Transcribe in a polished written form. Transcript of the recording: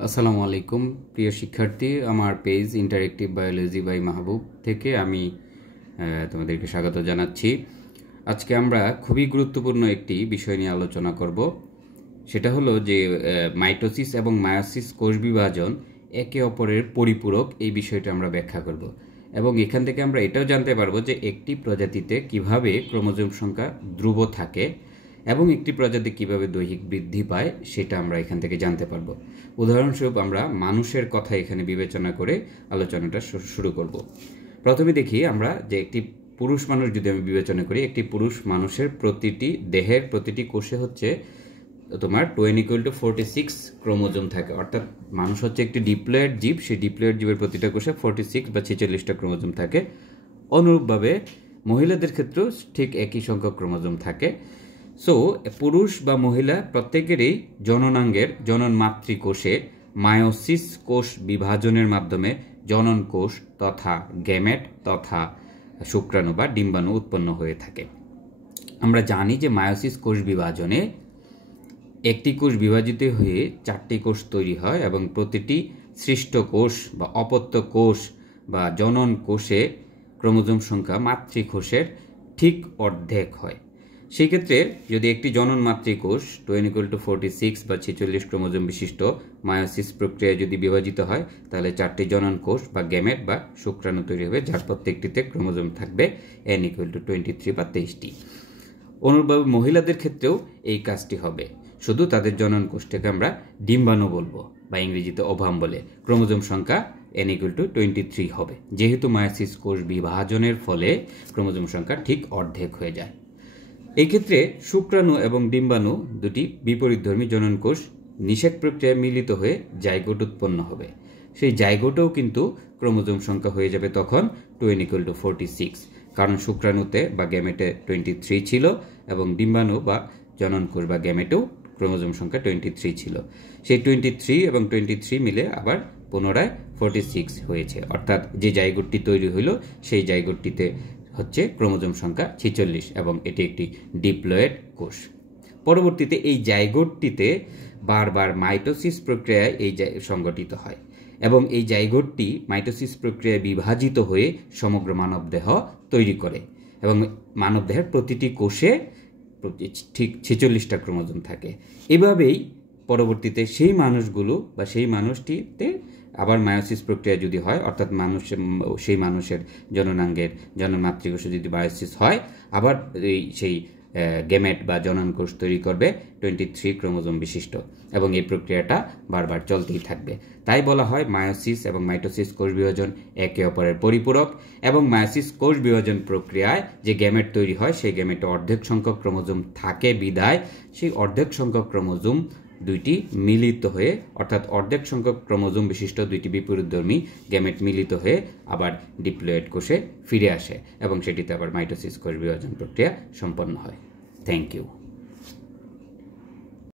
আসসালামু আলাইকুম প্রিয় শিক্ষার্থী, আমার পেজ ইন্টারেক্টিভ বায়োলজি বাই মাহবুব থেকে আমি তোমাদেরকে স্বাগত জানাচ্ছি। আজকে আমরা খুবই গুরুত্বপূর্ণ একটি বিষয় নিয়ে আলোচনা করব। সেটা হলো যে মাইটোসিস এবং মায়োসিস কোষ বিভাজন একে অপরের পরিপূরক, এই বিষয়টা আমরা ব্যাখ্যা করব এবং এখান থেকে আমরা এটাও জানতে পারবো যে একটি প্রজাতিতে কিভাবে ক্রোমোজোম সংখ্যা ধ্রুব থাকে এবং একটি প্রজাতি কিভাবে দৈহিক বৃদ্ধি পায় সেটা আমরা এখান থেকে জানতে পারবো। উদাহরণস্বরূপ আমরা মানুষের কথা এখানে বিবেচনা করে আলোচনাটা শুরু করব। প্রথমে দেখি আমরা যে একটি পুরুষ মানুষ যদি আমি বিবেচনা করি, একটি পুরুষ মানুষের প্রতিটি দেহের প্রতিটি কোষে হচ্ছে তোমার 2=46 ক্রোমোজোম থাকে, অর্থাৎ মানুষ হচ্ছে একটি ডিপ্লয়েড জীব। সেই ডিপ্লয়েড জীবের প্রতিটা কোষে 46 বা 46টা ক্রোমোজোম থাকে। অনুরূপভাবে মহিলাদের ক্ষেত্রেও ঠিক একই সংখ্যক ক্রোমোজোম থাকে। সো পুরুষ বা মহিলা প্রত্যেকেরই জননাঙ্গের জনন মাতৃকোষে মায়োসিস কোষ বিভাজনের মাধ্যমে জনন কোষ তথা গ্যামেট তথা শুক্রাণু বা ডিম্বাণু উৎপন্ন হয়ে থাকে। আমরা জানি যে মায়োসিস কোষ বিভাজনে একটি কোষ বিভাজিত হয়ে 4টি কোষ তৈরি হয় এবং প্রতিটি সৃষ্ট কোষ বা অপত্য কোষ বা জনন কোষে ক্রোমোজোম সংখ্যা মাতৃকোষের ঠিক অর্ধেক হয়। সেই ক্ষেত্রে যদি একটি জনন মাতৃকোষ 2=46 বা 46 ক্রোমোজোম বিশিষ্ট মায়োসিস প্রক্রিয়ায় যদি বিভাজিত হয়, তাহলে 4টি জনন কোষ বা গ্যামেট বা শুক্রাণু তৈরি হবে, যার প্রত্যেকটিতে ক্রোমোজোম থাকবে n=23 বা 23টি। অনুরূপভাবে মহিলাদের ক্ষেত্রেও এই কাজটি হবে, শুধু তাদের জনন কোষটাকে আমরা ডিম্বাণু বলবো বা ইংরেজিতে ওভাম বলে। ক্রোমোজোম সংখ্যা n=23 হবে, যেহেতু মায়োসিস কোষ বিভাজনের ফলে ক্রোমোজোম সংখ্যা ঠিক অর্ধেক হয়ে যায়। এই ক্ষেত্রে শুক্রাণু এবং ডিম্বাণু দুটি বিপরীতধর্মী জনন কোষ নিষেক প্রক্রিয়ায় মিলিত হয়ে জাইগোট উৎপন্ন হবে। সেই জাইগোটেও কিন্তু ক্রোমোজোম সংখ্যা হয়ে যাবে তখন 2n=46, কারণ শুক্রাণুতে বা গ্যামেটে 23 ছিল এবং ডিম্বাণু বা জনন কোষ বা গ্যামেটেও ক্রোমোজোম সংখ্যা 23 ছিল। সেই 23 এবং 23 মিলে আবার পুনরায় 46 হয়েছে, অর্থাৎ যে জাইগোটটি তৈরি হইল সেই জাইগোটটিতে হচ্ছে ক্রোমোজোম সংখ্যা 46 এবং এটি একটি ডিপ্লয়েড কোষ। পরবর্তীতে এই জাইগোটটিতে বারবার মাইটোসিস প্রক্রিয়ায় সংগঠিত হয় এবং এই জাইগোটটি মাইটোসিস প্রক্রিয়ায় বিভাজিত হয়ে সমগ্র মানবদেহ তৈরি করে এবং মানবদেহের প্রতিটি কোষে ঠিক 46টা ক্রোমোজোম থাকে। এভাবেই পরবর্তীতে সেই মানুষগুলো বা সেই মানুষটিতে আবার মায়োসিস প্রক্রিয়া যদি হয়, অর্থাৎ সেই মানুষের জননাঙ্গের জনন মাতৃকোষে যদি মায়োসিস হয়, আবার সেই গ্যামেট বা জনন কোষ তৈরি করবে 23 ক্রোমোজোম বিশিষ্ট এবং এই প্রক্রিয়াটা বারবার চলতেই থাকবে। তাই বলা হয় মায়োসিস এবং মাইটোসিস কোষ বিভাজন একে অপরের পরিপূরক এবং মায়োসিস কোষ বিভাজন প্রক্রিয়ায় যে গ্যামেট তৈরি হয় সেই গ্যামেটে অর্ধেক সংখ্যক ক্রোমোজোম থাকে বিদায় সেই অর্ধেক সংখ্যক ক্রোমোজোম দুইটি মিলিত হয়ে, অর্থাৎ অর্ধেক সংখ্যক ক্রোমোজোম বিশিষ্ট দুইটি বিপরীতধর্মী গ্যামেট মিলিত হয়ে আবার ডিপ্লয়েড কোষে ফিরে আসে এবং সেটিতে আবার মাইটোসিস কোষ বিভাজন প্রক্রিয়া সম্পন্ন হয়। Thank you.